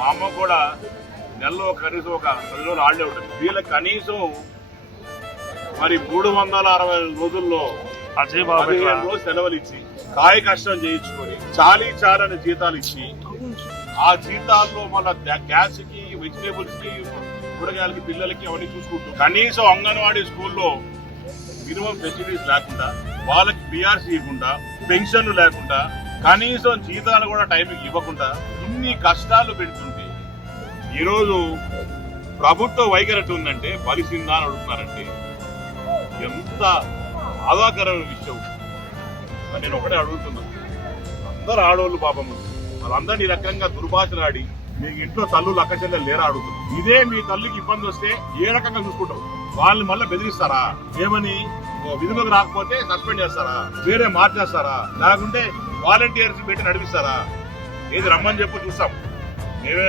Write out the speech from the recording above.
మా అమ్మ కూడా నెలలో కనీసం ఒక 10 రోజులు హాలిడే ఉంటుంది. వీళ్ళకి కనీసం మరి 360 రోజుల్లో 15 రోజులు సెలవులు ఇచ్చి కాయ కష్టం చేయించుకొని చాలని జీతాలు ఇచ్చి ఆ జీతాల్లో మళ్ళా గ్యాస్ కి వెజిటేబుల్స్ కి కూరగాయలకి పిల్లలకి అవన్నీ చూసుకుంటూ కనీసం అంగన్వాడీ స్కూల్లో మినిమం ఫెసిలిటీస్ లేకుండా వాళ్ళకి పిఆర్సీ ఇవ్వకుండా పెన్షన్లు లేకుండా కనీసం జీతాలు కూడా టైంకి ఇవ్వకుండా ఇన్ని కష్టాలు పెడుతుంటే ఈరోజు ప్రభుత్వ వైఖరి ఉందంటే బలిసిందా అని అడుగుతున్నారంటే ఎంత బాధాకరమైన విషయం. నేను ఒకటే అడుగుతున్నా, అందరు ఆడవాళ్ళు పాపము వాళ్ళందరినీ ఈ రకంగా దుర్భాషలాడి మీ ఇంట్లో తల్లులు అక్కచెల్లెలు లేరా అడుగుతున్నారు. ఇదే మీ తల్లికి ఇబ్బంది వస్తే ఏ రకంగా చూసుకుంటావు? వాళ్ళని మళ్ళీ బెదిరిస్తారా? ఏమని విధులకు రాకపోతే సస్పెండ్ చేస్తారా? వేరే మార్చేస్తారా? లేకుంటే వాలంటీర్స్ పెట్టి నడిపిస్తారా? ఏది రమ్మని చెప్పు చూస్తాం. మేమే